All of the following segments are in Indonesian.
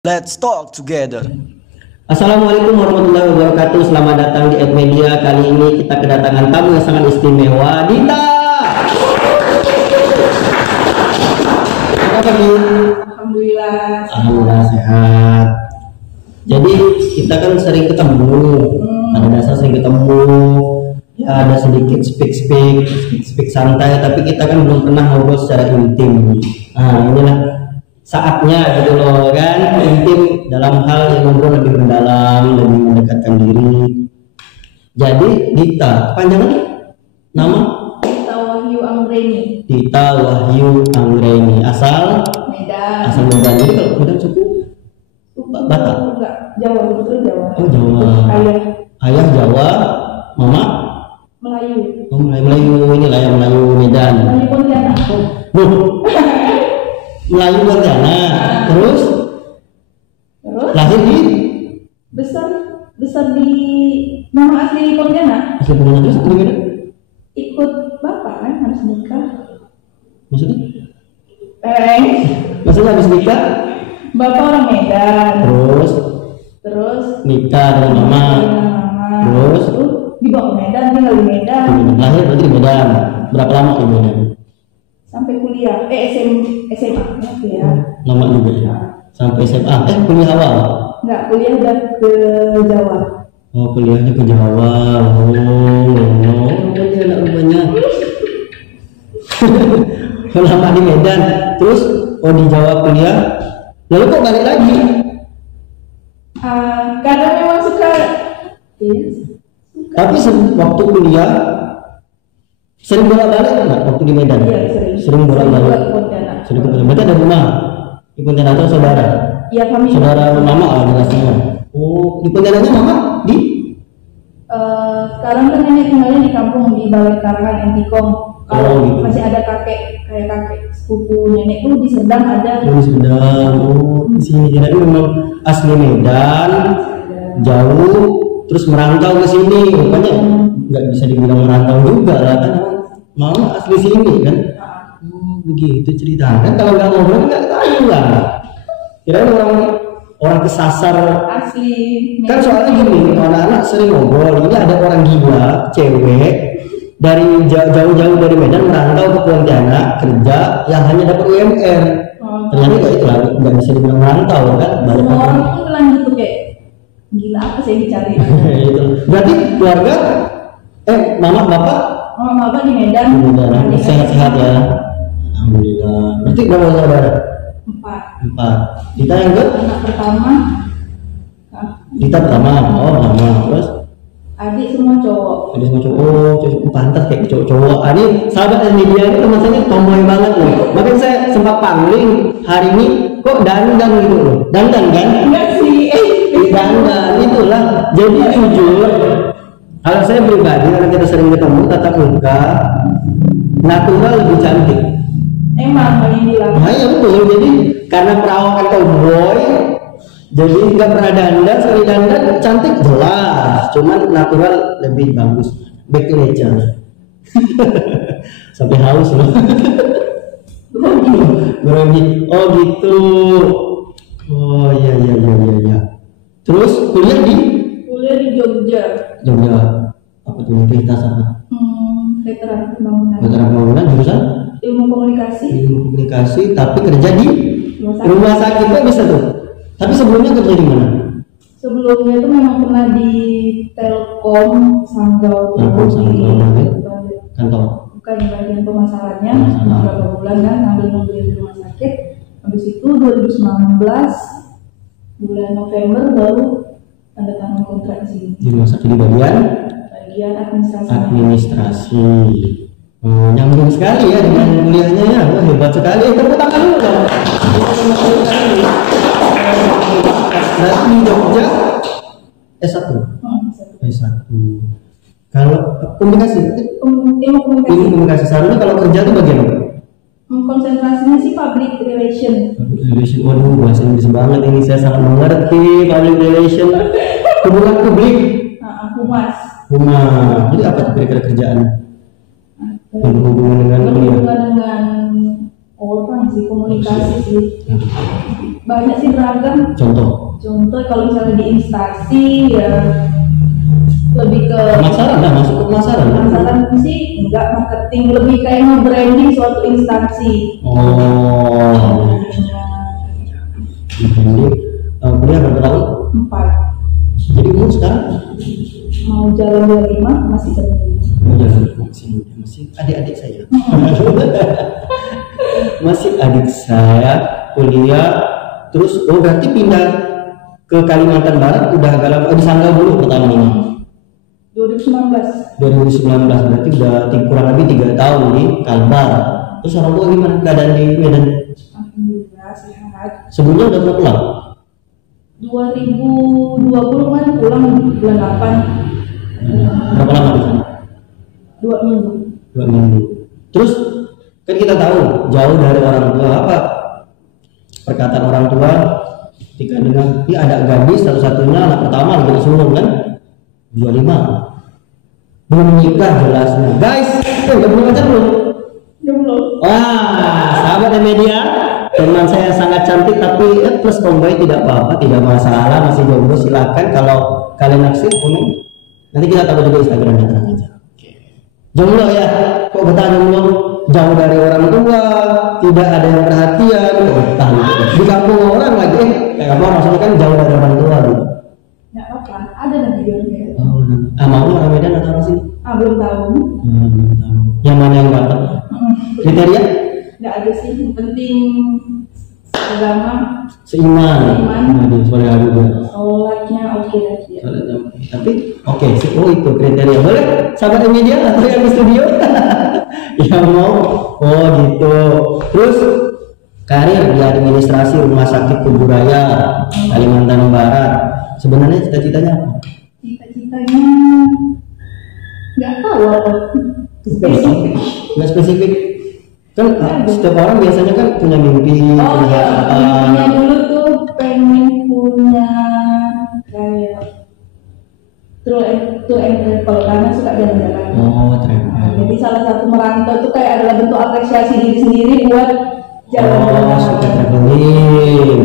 Let's talk together. Assalamualaikum warahmatullahi wabarakatuh. Selamat datang di Edmedia. Kali ini kita kedatangan tamu yang sangat istimewa, Dita. Apa kabar, Alhamdulillah. Alhamdulillah sehat. Jadi kita kan sering ketemu, pada dasar sering ketemu. Ya ada sedikit speak santai, tapi kita kan belum pernah ngobrol secara intim. Nah inilah saatnya gitu loh kan, intim dalam hal yang ngobrol lebih mendalam, lebih mendekatkan diri. Jadi Dita, panjangnya nama? Dita Wahyu Anggreni. Dita Wahyu Anggreni, asal Medan. Medan. Jadi kalau Medan suku Batak? Enggak, Jawa, betul Jawa. Oh Jawa. Ayah Jawa, mama Melayu. oh Melayu ini lah yang Melayu Medan. Melayu Pontianak. Melayu Pontianak. Terus lahir di besar di nama asli Pontianak. asli Pontianak. Terus di Medan? Ikut bapak kan harus nikah. Maksudnya? Eh, Maksudnya habis nikah? bapak orang Medan. Terus Terus nikah dengan mama. Terus? dibawa ke Medan, tinggal di Medan Lahir berarti di Medan. Berapa lama di Medan? sampai kuliah. SMA ya. Lama juga ya. Sampai SMA. Kuliah awal. Enggak, kuliah udah ke Jawa. Oh kuliahnya ke Jawa. Rupanya anak rupanya. Lama di Medan. Terus di Jawa kuliah. Lalu kok balik lagi? Karena memang suka. Tapi waktu kuliah sering bolak-balik enggak waktu di Medan? Iya, Sering bolak-balik. Sering ke Pontianak. Berarti ada rumah di Pontianak atau saudara? Iya, kami. Saudara mama jelasnya. Oh, di Pontianaknya mama di? Sekarang kan nenek tinggalnya di kampung di Balai Karangan Entikong. Kalau gitu. masih ada kakek sepupu nenek tuh di Serdang ada. Oh, di Serdang. Oh, di sini. Jadi memang asli Medan, jauh, terus merantau ke sini. Rupanya nggak bisa dibilang merantau juga lah kan. Mama asli sini kan. Oh, begitu ceritanya. Kan kalau nggak ngobrol nggak tahu lah. Kirain orang kesasar. Asli. Kan soalnya gini, anak-anak sering ngobrol. Ini ada orang gila, cewek dari jauh-jauh dari Medan merantau ke Pontianak kerja yang hanya dapat UMR. Ternyata kayak itu lah, nggak bisa dibilang merantau kan. Balik Semua orang lagi. tuh bilang gitu kayak gila apa sih yang dicari? Itu. Berarti keluarga, mama bapak Mama bapak di Medan. Medan sehat-sehat ya. Alhamdulillah. Berarti berapa saudara? 4. Dita yang ke? Anak pertama. Dita pertama. Oh pertama. Terus? Adik semua cowok. Ada semua cowok, cowok pantas kayak cowok-cowok. Ini sahabat media itu masanya tomboy banget loh. Makanya saya sempat pangling hari ini kok dandan gitu loh. Dandan kan? Enggak sih. Dandan itulah. Jadi jujur, kalau saya pribadi karena kita sering ketemu tatap muka, natural lebih cantik. Emang banyak bilang. Nah ya betul. Jadi karena perawakan tomboy, jadi nggak pernah dandan, sekali dandan cantik jelas, cuman natural lebih bagus. Back to nature. Sampai haus loh. Grogi. Oh gitu. Oh iya. Terus kuliah di Jogja. Jogja. Apa tuh universitas apa? Veteran pembangunan. Veteran pembangunan jurusan Ilmu komunikasi. ilmu komunikasi, tapi kerja di rumah sakit kok bisa tuh? Tapi sebelumnya kerja di mana? Sebelumnya itu memang pernah di Telkom Sanggau. Kantor. Bukan di bagian pemasarannya. Pemasaran. Beberapa bulan kan ngambil di rumah sakit. Habis itu 2019 bulan November baru tanda tangan kontrak di sini. Di rumah sakit di bagian Administrasi. administrasi. Nyambung sekali ya dengan kuliahnya ya. Wah, hebat sekali. Tepuk tangan dulu dong. Berarti di Jogja S1. S1. Kalau komunikasi, Ilmu komunikasi. ini komunikasi seharusnya kalau kerja itu bagian apa? Konsentrasinya sih public relation. Public relation. Waduh, bahasa Inggris banget ini, saya sangat mengerti public relation. Hubungan publik. Humas. Jadi apa tuh kira-kira kerjaan? Yang berhubungan dengan kuliah. Berhubungan dengan orang sih, komunikasi sih. Banyak sih beragam. Contoh Kalau misalnya di instansi ya lebih ke pemasaran, nah masuk ke pemasaran. pemasaran sih enggak, marketing lebih kayak nge-branding suatu instansi. Oh, jadi kuliah berapa tahun? 4. Jadi umur sekarang Mau jalan 25 masih berhenti. masih adik-adik saya. Masih adik saya kuliah, terus berarti pindah ke Kalimantan Barat udah agak lama. Di Sanggau dulu pertama ini. 2019. 2019 berarti udah kurang lebih 3 tahun di Kalbar. Terus orang tua gimana keadaan di Medan? Alhamdulillah sehat. Sebelumnya udah pernah pulang? 2020 kan pulang bulan 8. Berapa lama di sana? 2 minggu. 2 minggu. Terus kan kita tahu jauh dari orang tua, apa perkataan orang tua ketika dengar ini ada gadis satu-satunya anak pertama lagi sulung kan 25 belum menikah jelasnya guys. Udah belum pacar belum? Belum. Wah, sahabat media, teman saya sangat cantik tapi plus tomboy tidak apa-apa, tidak masalah, masih jomblo, silakan kalau kalian naksir komen. Nanti kita tahu juga Instagramnya, tenang aja. Jomblo ya, kok betah jomblo? Jauh dari orang tua, tidak ada yang perhatian, kok betah gitu. Di kampung orang lagi, kampung maksudnya kan jauh dari orang tua gitu. Nggak apa, ada nanti videonya. Oh, maunya orang Medan atau orang sini? Belum tahu. Belum tahu. Yang mana yang dapat? Kriteria? Nggak ada sih, yang penting agama, Seiman. Nah, suara juga. sholatnya oke aja. Tapi oke, itu kriteria. Boleh sahabat media atau yang di studio yang mau? Oh gitu. Terus karir di administrasi Rumah Sakit Kuburaya Kalimantan Barat. Sebenarnya cita-citanya apa? Cita-citanya nggak tahu apa. Spesifik. Nggak spesifik. Kan setiap orang biasanya kan punya mimpi, Oh punya ya, mimpinya dulu tuh pengen punya kayak tour and travel karena suka jalan-jalan. Oh, travel. Jadi salah satu merantau itu kayak adalah bentuk apresiasi diri sendiri buat jalan-jalan. Oh, suka traveling.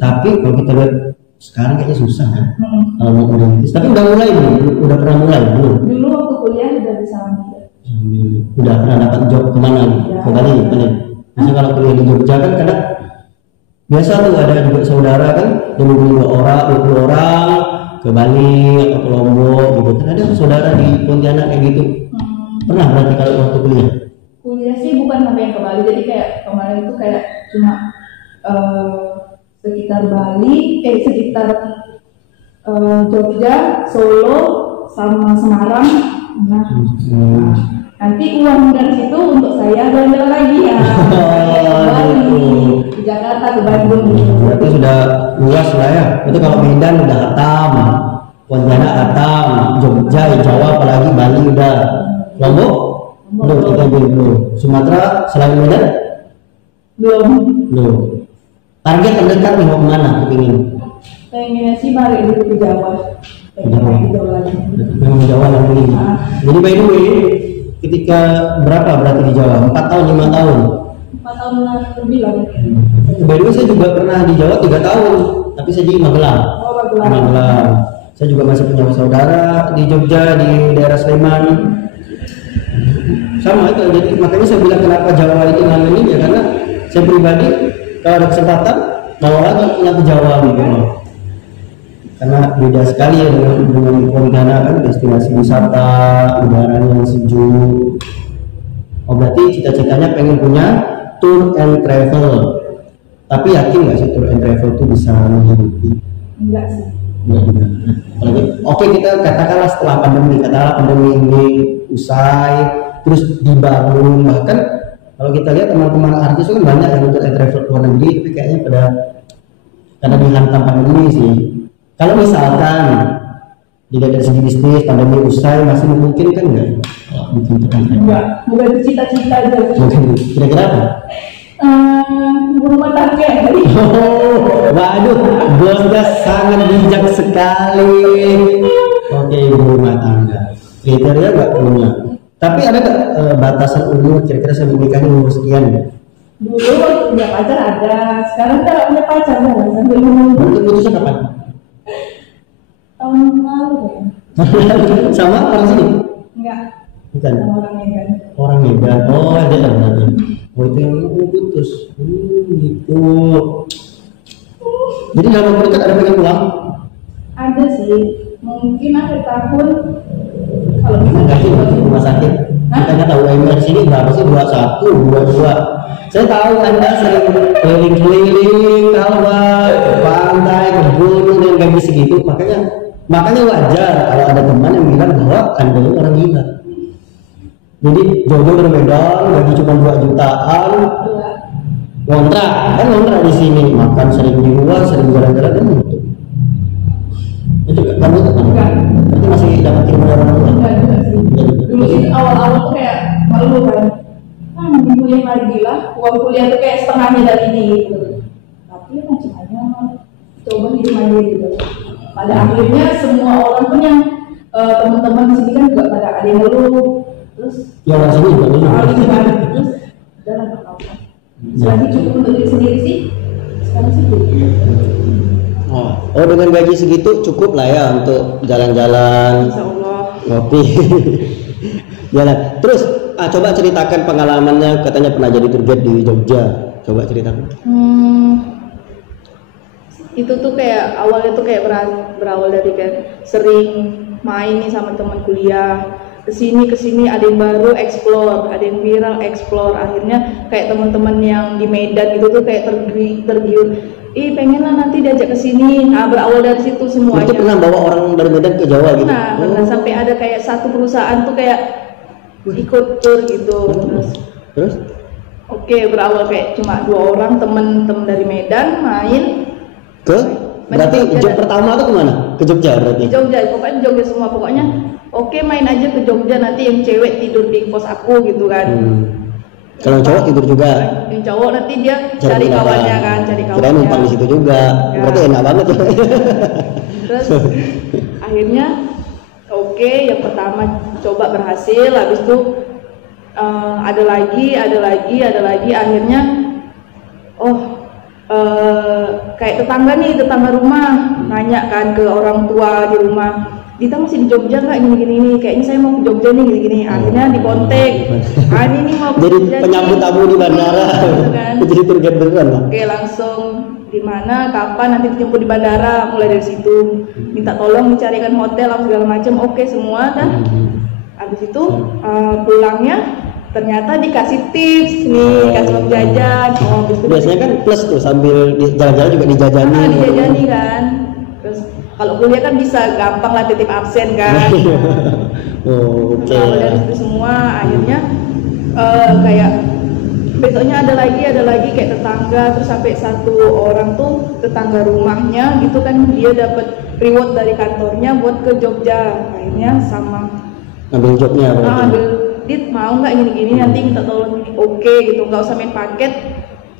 Tapi kalau kita lihat sekarang kayaknya susah kan? Kalau mau merintis. Tapi udah mulai belum? Udah pernah mulai belum? Dulu waktu kuliah udah bisa ambil. Udah pernah dapat job kemana? Ke Bali, Bali. Misalnya kalau kuliah di Jogja kan kadang biasa tuh ada juga saudara kan yang 20 orang ke Bali atau ke Lombok gitu. Kan ada saudara di Pontianak kayak gitu. Pernah berarti kalau waktu kuliah? Kuliah sih bukan sampai yang ke Bali, jadi kayak kemarin itu kayak cuma sekitar Bali, sekitar Jogja, Solo, sama Semarang. Nah, nanti uang dari situ untuk saya jalan-jalan lagi ya. Bali, di Jakarta ke Bandung. Berarti sudah luas lah ya. Itu kalau Medan udah hatam, Pontianak hatam, Jogja, Jawa apalagi Bali udah. Lombok? Belum, kita belum. Sumatera selain Medan? Belum. Belum. Target terdekat nih mau kemana? Kepingin? Pengennya sih balik dulu ke Jawa. Pengen ke Jawa lagi. Memang Jawa yang ini. Jadi by the way, ketika berapa berarti di Jawa? 4 tahun, 5 tahun? 4 tahun lebih lah. By the way saya juga pernah di Jawa 3 tahun, tapi saya di Magelang. Oh, Magelang. Magelang. Saya juga masih punya saudara di Jogja, di daerah Sleman. Sama itu, jadi makanya saya bilang kenapa Jawa itu ngangenin ya, karena saya pribadi kalau ada kesempatan mau lagi punya ke Jawa gitu. Karena beda sekali ya dengan Pontianak kan, destinasi wisata, udaranya yang sejuk. Oh berarti cita-citanya pengen punya tour and travel. Tapi yakin nggak sih tour and travel itu bisa menghidupi? Enggak sih. Enggak juga. Oke, kita katakanlah setelah pandemi ini usai, terus dibangun, bahkan kalau kita lihat teman-teman artis itu kan banyak yang tour and travel ke luar negeri, tapi kayaknya karena dihantam pandemi sih. Kalau misalkan dilihat dari segi bisnis, pandemi usai masih memungkinkan nggak? Bikin Enggak, bukan cita-cita aja. mungkin kira-kira apa? Rumah tangga. Waduh, bosnya sangat bijak sekali. Oke, rumah tangga. Kriteria nggak punya. Tapi ada nggak batasan umur? Kira-kira saya menikah umur sekian? Dulu punya pacar ada, sekarang nggak punya pacar lah sambil menunggu. Untuk putusnya kapan? Tahun lalu ya? Sama orang sini? Enggak, Bukan. sama orang Medan. Orang Medan. Oh, ada berarti. Oh, itu yang lu putus. Gitu. Jadi dalam waktu dekat ada pengen pulang? Ada sih, mungkin akhir tahun kalau bisa Enggak sih, di rumah sakit. Hah? Kita nggak tahu UMR sini berapa sih? 21, 22. Saya tahu Anda sering keliling-keliling, kalbar, ke pantai, ke gunung dan gaji segitu. Makanya wajar kalau ada teman yang bilang bahwa Anda ini orang gila. Jadi jauh-jauh dari Medan, gaji cuma 2 jutaan, dua. ngontrak kan ngontrak di sini, makan sering di luar, sering jalan-jalan kan gitu. Itu kamu tuh kan? Enggak. Berarti masih dapat kiriman orang tua. Enggak juga sih. Dulu sih awal-awal tuh kayak malu kan. Nanti kuliah lagi lah, uang kuliah tuh kayak setengahnya dari ini gitu. Tapi macam aja coba hidup mandiri gitu. Pada akhirnya semua orang pun yang teman-teman di sini kan juga pada ada yang ngeluh. Terus Ya orang sini juga dulu. terus jalan apa-apa. Selagi cukup untuk diri sendiri sih, sekarang sih cukup. Oh, dengan gaji segitu cukup lah ya untuk jalan-jalan, Insya Allah. ngopi, jalan. Terus, coba ceritakan pengalamannya, katanya pernah jadi tour guide di Jogja. Coba ceritakan. Itu tuh kayak awalnya tuh kayak berawal dari kayak sering main nih sama teman kuliah, kesini ada yang baru explore, ada yang viral explore. Akhirnya kayak teman-teman yang di Medan gitu tuh kayak tergiur, pengen lah nanti diajak ke sini. Nah, berawal dari situ semuanya. Itu pernah bawa orang dari Medan ke Jawa gitu? Nah, pernah sampai ada kayak satu perusahaan tuh kayak ikut tour gitu. Terus? Oke, berawal kayak cuma 2 orang temen dari Medan main Ke? Berarti Jogja. job pertama tuh kemana? Ke Jogja berarti? di Jogja, pokoknya Jogja semua. Pokoknya oke, main aja ke Jogja, nanti yang cewek tidur di kos aku gitu kan. Kalau cowok tidur juga? Yang cowok nanti dia cari kawannya kan, cari Kirain kawannya. numpang di situ juga. Ya. Berarti enak banget ya. Terus akhirnya oke, yang pertama coba berhasil, habis itu ada lagi, akhirnya kayak tetangga rumah nanya kan ke orang tua di rumah, Dita masih di Jogja nggak gini, kayaknya saya mau ke Jogja nih gini. Akhirnya dikontak, ini mau ke Jadi Jogja penyambut nih. tamu di bandara. Gitu kan. Jadi tour guide beneran lah. Oke, langsung di mana, kapan nanti dijemput di bandara, mulai dari situ minta tolong dicarikan hotel apa segala macam. Oke, semua dah. Habis itu pulangnya ternyata dikasih tips nih, kasih uang jajan. Habis itu Biasanya kan plus tuh sambil jalan-jalan juga dijajani. dijajani kan. Terus kalau kuliah kan bisa gampang lah titip absen kan. Oh, oke. Nah, dari itu semua akhirnya kayak besoknya ada lagi kayak tetangga, terus sampai satu orang tuh tetangga rumahnya gitu kan, dia dapat reward dari kantornya buat ke Jogja. Akhirnya sama Ambil jobnya berarti. Dit mau nggak gini nanti minta tolong ini. Oke gitu, nggak usah main paket,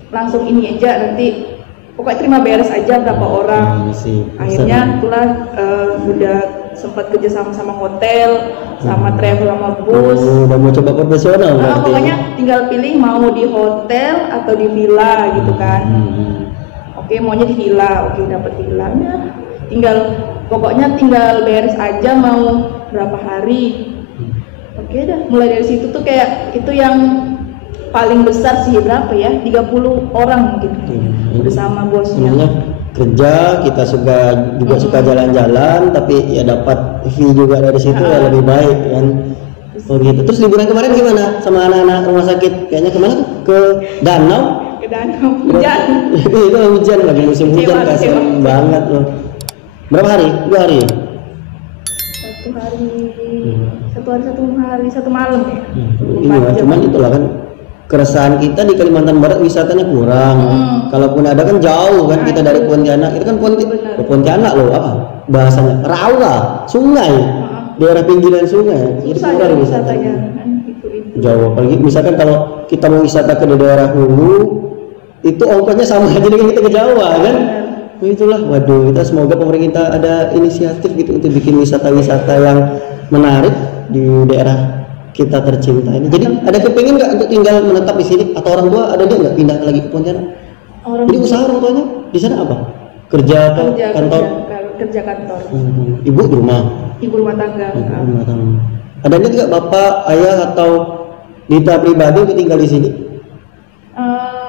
langsung ini aja, nanti pokoknya terima beres aja berapa orang. Akhirnya itulah udah sempat kerja sama hotel, sama travel, sama bus. Udah mau coba profesional berarti. Pokoknya tinggal pilih mau di hotel atau di villa gitu kan. Oke, maunya di villa, oke dapat villanya. Pokoknya tinggal beres aja mau berapa hari. Oke dah, mulai dari situ tuh kayak itu yang paling besar sih, berapa ya? 30 orang mungkin bersama bosnya. Sebenarnya kerja kita suka jalan-jalan, tapi ya dapat fee juga dari situ ya lebih baik kan. Oh gitu. Terus liburan kemarin gimana sama anak-anak rumah sakit? Kayaknya kemana tuh? Ke danau? Ke danau, hujan. Itu hujan lagi, musim hujan, kasihan banget loh. Berapa hari? 2 hari? Satu malam ya. Iya, cuman itulah kan keresahan kita di Kalimantan Barat, wisatanya kurang. Kalaupun ada kan jauh kan, kita dari Pontianak. Itu kan Pontianak loh, apa bahasanya? Rawa, sungai, daerah pinggiran sungai. Jadi kurang wisatanya. Jauh, apalagi misalkan kalau kita mau wisata ke daerah hulu, itu ongkosnya sama aja dengan kita ke Jawa kan. Itulah, waduh, kita semoga pemerintah ada inisiatif gitu untuk bikin wisata-wisata yang menarik di daerah kita tercinta ini. Jadi ada kepingin nggak untuk tinggal menetap di sini atau orang tua ada dia nggak pindah lagi ke Pontianak? Jadi usaha orang tuanya di sana apa? Kerja atau kantor? Kerja kantor. Ibu di rumah. Ibu rumah tangga. Rumah tangga. Ada niat nggak bapak, ayah atau Dita pribadi untuk tinggal di sini?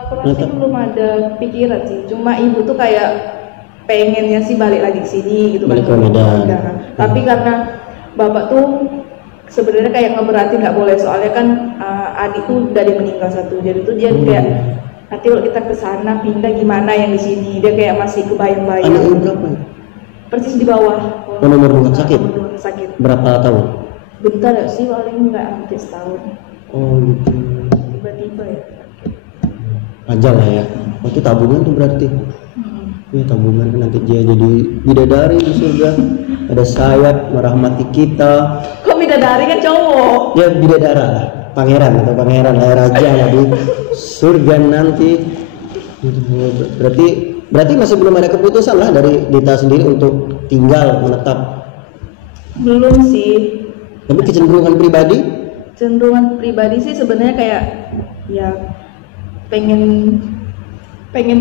Kalau sih belum ada pikiran sih. Cuma ibu tuh kayak pengennya sih balik lagi ke sini gitu balik ke Medan. Tapi karena bapak tuh sebenarnya kayak ngeberatin nggak boleh, soalnya kan adik tuh dari meninggal satu, jadi tuh dia kayak nanti kalau kita ke sana pindah gimana yang di sini, dia kayak masih kebayang-bayang. Anak berapa? Persis di bawah. Nomor rumah sakit? Sakit. Berapa tahun? Bentar ya sih, paling nggak hampir setahun. Oh gitu. Tiba-tiba ya. Ajal lah ya. Itu tabungan tuh berarti. Ya tabungan kan nanti dia jadi bidadari di surga. Ada sayap merahmati kita. Kok bidadari kan cowok? Ya bidadara lah, pangeran atau pangeran lah, raja lah di surga nanti. Berarti masih belum ada keputusan lah dari Dita sendiri untuk tinggal menetap. Belum sih. Tapi kecenderungan pribadi? Cenderungan pribadi sih sebenarnya kayak ya pengen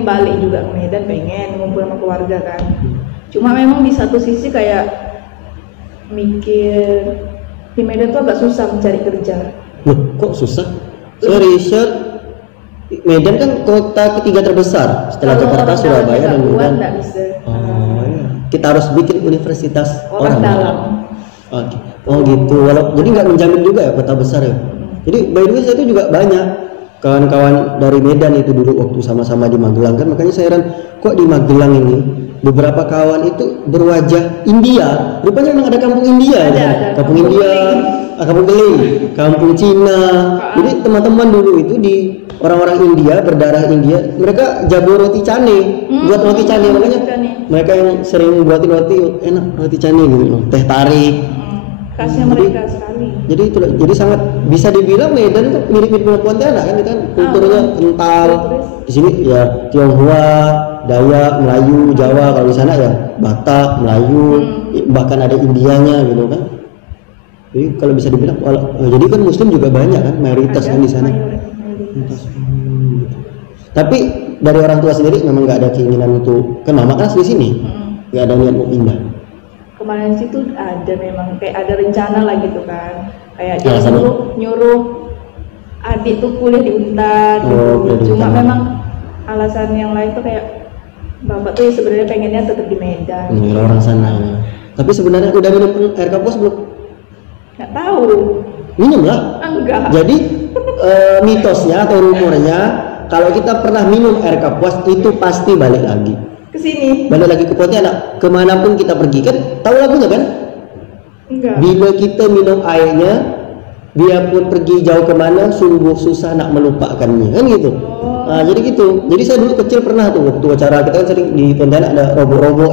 balik juga ke Medan, pengen ngumpul sama keluarga kan. Cuma memang di satu sisi kayak mikir di Medan tuh agak susah mencari kerja. Loh, kok susah? Saya riset Medan kan kota ketiga terbesar setelah Jakarta, Surabaya dan Medan. Nggak bisa. Oh iya. Kita harus bikin universitas Orang dalam. Oke. Oh gitu. Jadi nggak menjamin juga ya kota besar ya. Jadi by the way saya itu juga banyak kawan-kawan dari Medan itu dulu waktu sama-sama di Magelang kan, makanya saya heran kok di Magelang ini beberapa kawan itu berwajah India, rupanya memang ada kampung India ada, kampung India, kampung Beling, kampung Cina. Jadi teman-teman dulu itu di orang-orang India berdarah India, mereka jago roti cane, buat roti cane, makanya mereka yang sering buatin roti enak, roti cane gitu loh, teh tarik. Khasnya mereka sekali. Jadi sangat bisa dibilang Medan itu mirip-mirip Pontianak kan, itu kan kulturnya kental. Di sini ya Tionghoa, Dayak, Melayu, Jawa. Kalau di sana ya Batak, Melayu, bahkan ada Indianya gitu kan. Jadi kalau bisa dibilang, jadi kan Muslim juga banyak kan, mayoritas kan di sana. Tapi dari orang tua sendiri memang nggak ada keinginan untuk, kan mama kan di sini, nggak ada niat mau pindah. Kemarin sih tuh ada memang kayak ada rencana lah gitu kan, kayak dia nyuruh adik tuh kuliah di Untar gitu. Cuma memang alasan yang lain tuh kayak bapak tuh ya sebenarnya pengennya tetap di Medan. Orang sana. Tapi sebenarnya udah minum air kapuas belum? Nggak tahu. Minum lah. Enggak. Jadi mitosnya atau rumornya kalau kita pernah minum air kapuas itu pasti balik lagi Ke sini. balik lagi ke Pontianak. Kemanapun kita pergi kan, tahu lagunya kan? Enggak. Bila kita minum airnya, biarpun pergi jauh kemana, sungguh susah nak melupakannya, kan gitu. Nah, jadi gitu. Jadi saya dulu kecil pernah tuh waktu acara kita kan sering di Pontianak ada robo-robo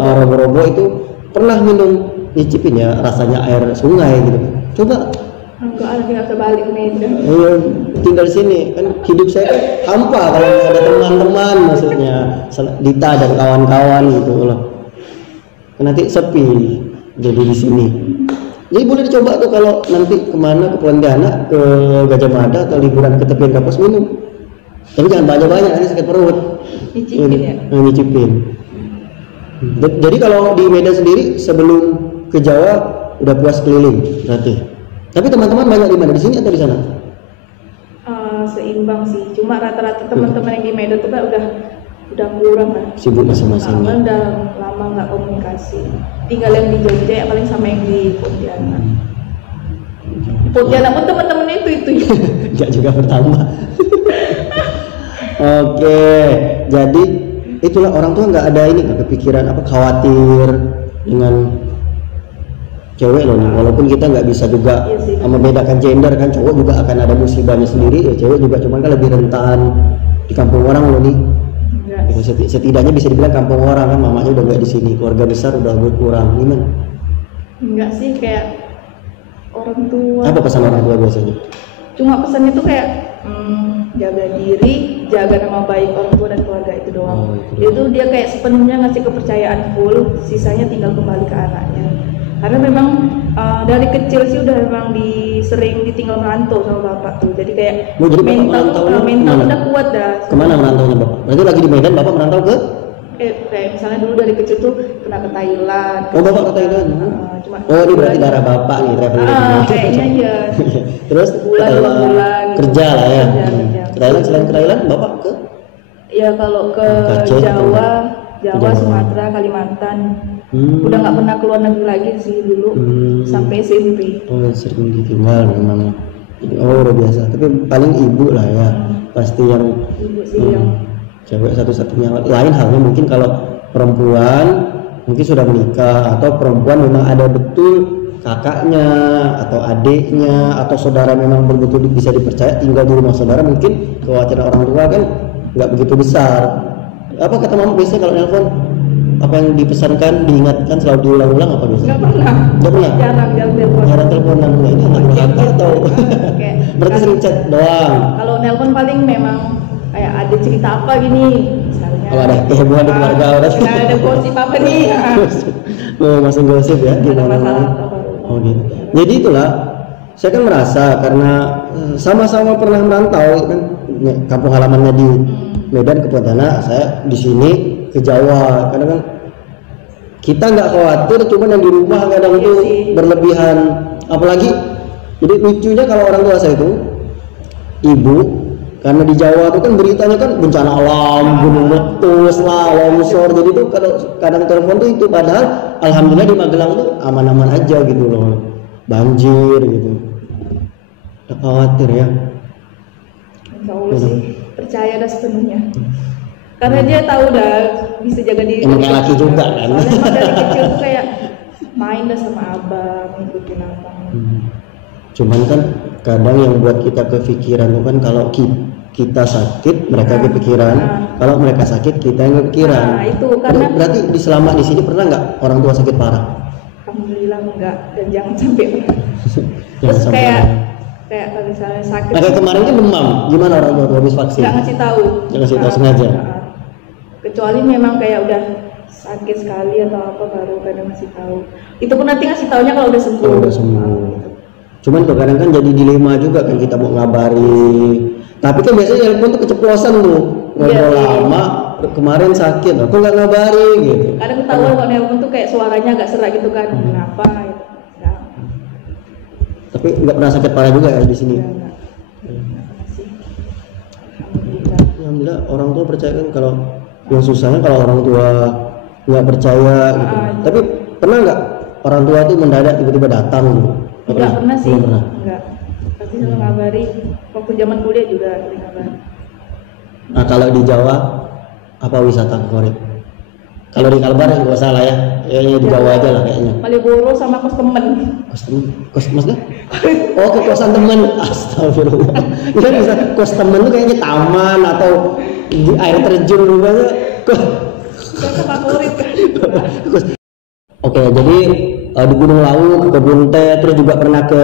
robo-robo itu pernah minum, nyicipin ya rasanya air sungai gitu. Coba. Enggak, ada nggak bisa balik ke Medan. Tinggal sini kan hidup saya kan hampa kalau nggak ada teman-teman, maksudnya Dita dan kawan-kawan gitu loh. Nanti sepi jadi di sini. Jadi boleh dicoba tuh kalau nanti kemana, ke Pontianak, ke Gajah Mada atau liburan ke tepian kampus minum. Tapi jangan banyak-banyak, nanti sakit perut. Nyicipin ya? Nyicipin. Jadi kalau di Medan sendiri sebelum ke Jawa udah puas keliling berarti. Tapi teman-teman banyak di mana, di sini atau di sana? Seimbang sih. Cuma rata-rata teman-teman yang di Medan tuh udah kurang lah. Sibuk masing-masing. Udah lama nggak komunikasi. Tinggal yang di Jogja ya paling sama yang di Pontianak. Di Pontianak pun teman-temannya itu. Enggak juga bertambah. Oke, jadi itulah orang tua nggak ada ini, nggak kepikiran apa khawatir dengan cewek loh nih, walaupun kita nggak bisa juga membedakan gender kan, cowok juga akan ada musibahnya sendiri ya, cewek juga, cuman kan lebih rentan di kampung orang loh nih. Setidaknya bisa dibilang kampung orang kan, mamanya udah nggak di sini, keluarga besar udah berkurang, gimana? Enggak sih, kayak orang tua. Apa pesan orang tua biasanya? Cuma pesannya tuh kayak jaga diri, jaga nama baik orang tua dan keluarga itu doang. Itu dia kayak sepenuhnya ngasih kepercayaan full, sisanya tinggal kembali ke anaknya. Karena memang dari kecil sih udah memang sering ditinggal merantau sama bapak tuh. Jadi kayak jadi mental udah kuat dah. Kemana merantaunya bapak? Berarti lagi di Medan bapak merantau ke? Kayak misalnya dulu dari kecil tuh pernah ke Thailand. Oh bapak ke Thailand? Ini berarti darah bapak nih traveling. Kayaknya ya. Terus bulan 2 bulan kerja lah ya. Kerja. Ke Thailand, selain ke Thailand bapak ke? Ya kalau ke Aceh, Jawa, Sumatera, Kalimantan. Udah nggak pernah keluar negeri lagi sih dulu sampai SMP. Oh sering ditinggal memang. Oh udah biasa. Tapi paling ibu lah ya. Pasti yang Ibu sih yang cewek satu-satunya. Lain halnya mungkin kalau perempuan mungkin sudah menikah, atau perempuan memang ada betul kakaknya atau adiknya atau saudara memang betul bisa dipercaya tinggal di rumah saudara, mungkin kekhawatiran orang tua kan nggak begitu besar. Apa kata mama biasanya kalau nelpon? Apa yang dipesankan, diingatkan, selalu diulang-ulang apa biasanya? Nggak pernah? Jarang teleponan. Nah, ini anak durhaka atau? Berarti sering chat doang. Kalau nelpon paling memang kayak ada cerita apa gini misalnya. Kalau ada kehebohan di keluarga ada gosip apa nih? Masuk gosip ya? Ada masalah apa baru. Oh gitu. Jadi itulah, saya kan merasa karena sama-sama pernah merantau kan, kampung halamannya di Medan ke Pontianak, saya di sini ke Jawa. Karena kan kita nggak khawatir, cuman yang di rumah kadang itu berlebihan. Apalagi jadi lucunya kalau orang tua saya itu ibu, karena di Jawa itu kan beritanya kan bencana alam, gunung meletus lah, longsor. Jadi tuh kalau kadang telepon tuh itu, padahal alhamdulillah di Magelang tuh aman-aman aja gitu loh, banjir gitu. Nggak khawatir ya. Insya Allah sih percaya dah sepenuhnya. Karena dia tahu dah bisa jaga diri. Emang kayak laki juga kan. Soalnya emang dari kecil tuh kayak main dah sama abang, ngikutin abang. Cuman kan kadang yang buat kita kepikiran itu kan kalau kita sakit mereka kepikiran, kalau mereka sakit kita yang kepikiran. Nah itu karena berarti selama di sini pernah nggak orang tua sakit parah? Alhamdulillah enggak, dan jangan sampai pernah. Terus kayak kalau misalnya sakit. Nah kayak kemarin kan demam, gimana orang tua habis vaksin? Nggak ngasih tahu. Nggak ngasih tahu sengaja. Kecuali memang kayak udah sakit sekali atau apa baru kadang ngasih tahu. Itu pun nanti ngasih taunya kalau udah sembuh. Kalau udah sembuh. Cuman kadang kan jadi dilema juga kan, kita mau ngabari. Tapi kan biasanya telepon tuh keceplosan tuh. Ngobrol lama, kemarin sakit, aku nggak ngabari gitu. Kadang ketahuan kalau telepon tuh kayak suaranya agak serak gitu kan. Kenapa gitu. Tapi nggak pernah sakit parah juga ya di sini. Alhamdulillah orang tua percaya kan. Kalau yang susahnya kalau orang tua nggak percaya gitu. Tapi pernah nggak orang tua tuh mendadak tiba-tiba datang gitu? Nggak pernah sih. Belum pernah. Nggak. Tapi selalu ngabari. Waktu zaman kuliah juga sering ngabari. Nah kalau di Jawa apa wisata favorit? Kalau di Kalbar nggak salah ya, kayaknya di Jawa aja lah kayaknya. Malioboro sama kos temen. Kos mas dah? Oh ke kosan temen, astagfirullah. Kan bisa kos temen tuh kayaknya taman atau di air terjun rumahnya. Itu favorit kan. Oke, jadi di Gunung Lawu, ke Bunte, terus juga pernah ke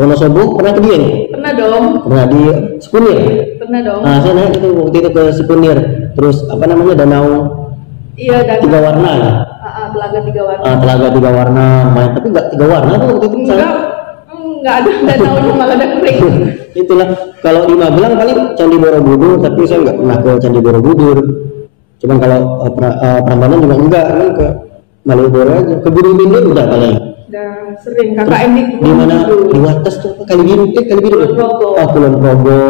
Wonosobo, pernah ke Dieng? Pernah dong. Pernah di Sikunir? Pernah dong. Nah saya naik itu waktu itu ke Sikunir, terus apa namanya danau? Iya, danau 3 warna. Telaga 3 warna. Telaga 3 warna, main tapi nggak 3 warna tuh waktu itu. Enggak ada danaunya, malah ada kering. Itulah kalau di Magelang paling Candi Borobudur, tapi saya nggak pernah ke Candi Borobudur. Cuman kalau Prambanan juga enggak, kan ke Malioboro aja, ke Gunung Binder udah paling. Udah sering KKN di mana di Wates tuh kali biru oh Kulon Progo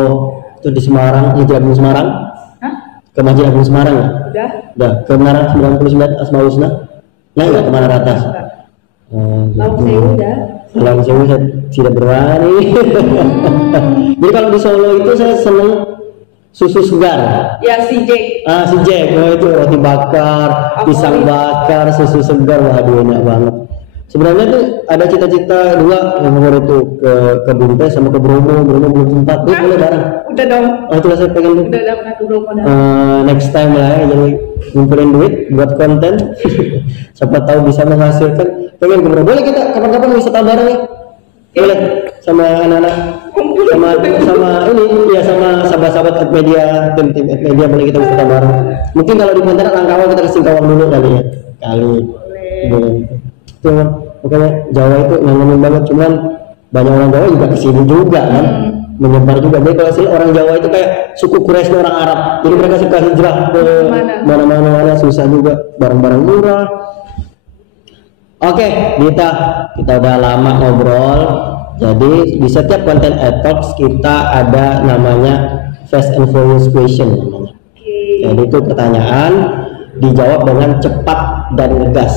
itu di Semarang, Masjid Agung Semarang. Hah? Ke Masjid Agung Semarang ya? Udah ke Menara 99 Asmaul Husna. Nah nggak kemana atas? Lawang Sewu udah. Lawang Sewu saya tidak berani. Jadi kalau di Solo itu saya seneng susu segar. Ya si Jack. Si Jack, itu roti bakar, pisang bakar, susu segar, waduh enak banget. Sebenarnya tuh ada cita-cita 2 yang favorit tuh ke Bunte sama ke Bromo belum sempat. Boleh bareng. Udah dong. Itu saya pengen tuh. Udah pernah ke Bromo dah. Next time lah ya, jadi ngumpulin duit buat konten. Siapa tahu bisa menghasilkan. Pengen ke Bromo. Boleh kita kapan-kapan wisata bareng ya? Boleh sama anak-anak. Sama ini ya, sama sahabat-sahabat media, tim media, boleh kita wisata bareng. Mungkin kalau di Pontianak Langkawa kita ke Singkawang dulu kali ya. Boleh. Makanya Jawa itu nyanyi banget, cuman banyak orang Jawa juga kesini juga kan, menyebar juga. Jadi kalau sih orang Jawa itu kayak suku Quraisy orang Arab, jadi mereka suka hijrah ke mana-mana, susah juga, barang-barang murah. Oke, kita udah lama ngobrol. Jadi di setiap konten Talks kita ada namanya Fast and Furious question namanya. Jadi itu pertanyaan dijawab dengan cepat dan ngegas.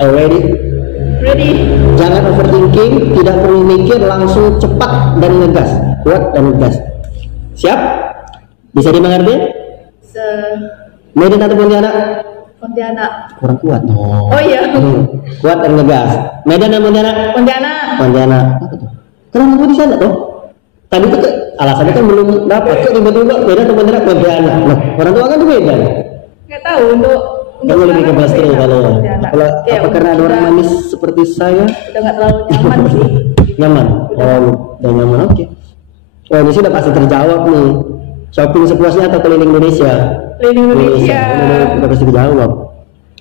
Are you ready? Ready. Jangan overthinking, tidak perlu mikir, langsung cepat dan ngegas, kuat dan ngegas. Siap? Bisa dimengerti? Medan atau Pontianak? Pontianak. Kurang kuat. Oh iya. Kuat dan ngegas. Medan dan Pontianak? Pontianak. Pontianak. Kenapa kamu di sana toh? Tadi itu alasannya kan belum dapat. Kok tiba-tiba Medan atau Pontianak? Pontianak. Nah, orang tua kan tuh Medan. Nggak tahu untuk Kamu lebih ke pastry kalau apa karena ada orang manis seperti saya? Udah nggak terlalu nyaman sih. Nyaman. Oh, udah nyaman. Oke. Oh, ini sudah pasti terjawab nih. Shopping sepuasnya atau keliling Indonesia? Keliling Indonesia. Udah pasti dijawab.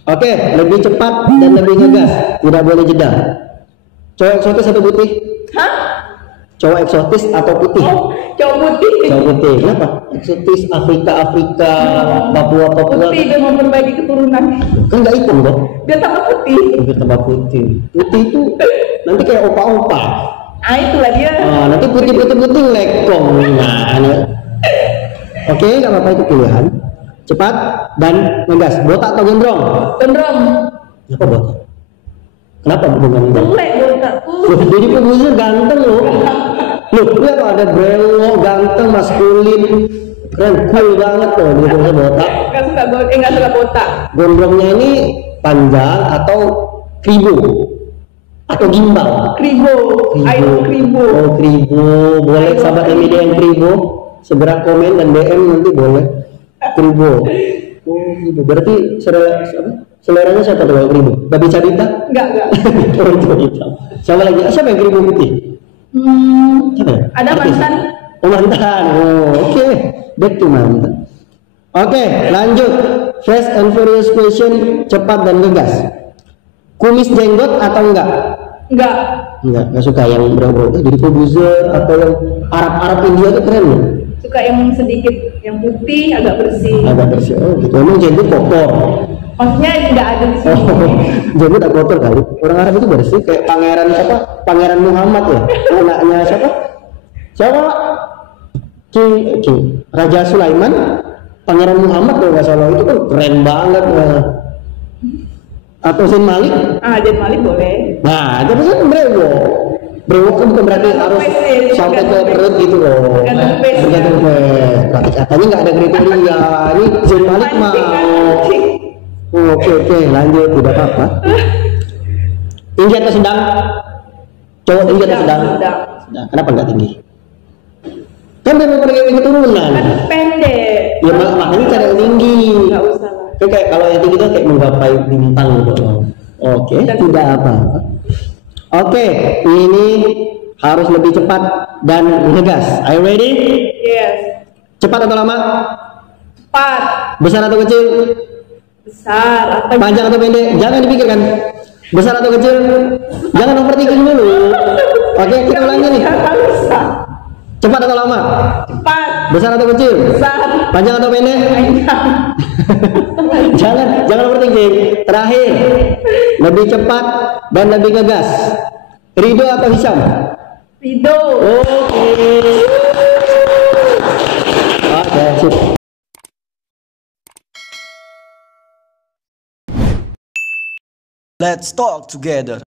Oke, lebih cepat dan lebih ngegas. Tidak boleh jeda. Cowok eksotis atau putih? Hah? Cowok eksotis atau putih? Oh, cowok putih. Cowok putih. Kenapa? Eksotis Afrika, Papua. Putih dia memperbaiki keturunan. Kan nggak hitam kok. Dia tambah putih. Biar tambah putih. Putih itu nanti kayak opa-opa. Ah, itulah dia. Nanti putih lekong. Nah, oke, nggak apa-apa itu pilihan. Cepat dan ngegas. Botak atau gondrong? Gondrong. Kenapa botak? Kenapa dengan Jelek botakku. Jadi pembuzzer ganteng loh. Loh, lihat ada brewok, ganteng, maskulin, keren, cool banget tuh. Gitu botak. Nggak suka botak. Gondrongnya ini panjang atau kribo? Atau gimbal? Kribo. Ayo kribo. Oh, kribo. Boleh sahabat media yang kribo segera komen dan DM nanti boleh. Kribo. Oh, kribo. Berarti seleranya siapa tuh kalau kribo? Babi Cabita? Enggak. Oh, itu hitam. Siapa lagi? Siapa yang kribo putih? Siapa ya? Ada mantan. Oh, mantan. Oh, oke. Back to mantan. Oke, lanjut. Fast and Furious question, cepat dan ngegas. Kumis jenggot atau enggak? Enggak suka yang bro jadi produser atau yang Arab India tuh keren loh. Suka yang sedikit yang putih agak bersih. Oh gitu. Emang jenggot kotor? Maksudnya nggak ada di sini. Jenggot tak kotor kali. Orang Arab itu bersih kayak Pangeran Muhammad ya. Anaknya siapa? King Raja Sulaiman. Pangeran Muhammad kalau nggak salah itu kan keren banget. Atau Zain Malik? Zain Malik boleh. Nah, tapi kan brewok kan bukan berarti harus sampai ke perut gitu loh. Tergantung face. Tapi katanya nggak ada kriteria. Ini Zain Malik mau. Oke, lanjut, tidak apa-apa. Tinggi atau sedang? Cowok tinggi atau sedang? Kenapa nggak tinggi? Kan dia memperbaiki keturunan. Kan pendek. Ya makanya cari yang tinggi. Nggak usah lah. Kayak kalau yang tinggi itu kayak menggapai bintang gitu. Oke, tidak apa. Oke, ini harus lebih cepat dan ngegas. Are you ready? Yes. Cepat atau lama? Cepat. Besar atau kecil? Besar. Panjang atau pendek? Jangan dipikirkan. Besar atau kecil? Jangan overthinking dulu. Oke, kita ulangi nih. Cepat atau lama? Cepat. Besar atau kecil? Besar. Panjang atau pendek? Panjang. jangan overthinking. Terakhir, lebih cepat dan lebih ngegas. Ridho atau Hisham? Ridho. Oke, sip. Let's talk together.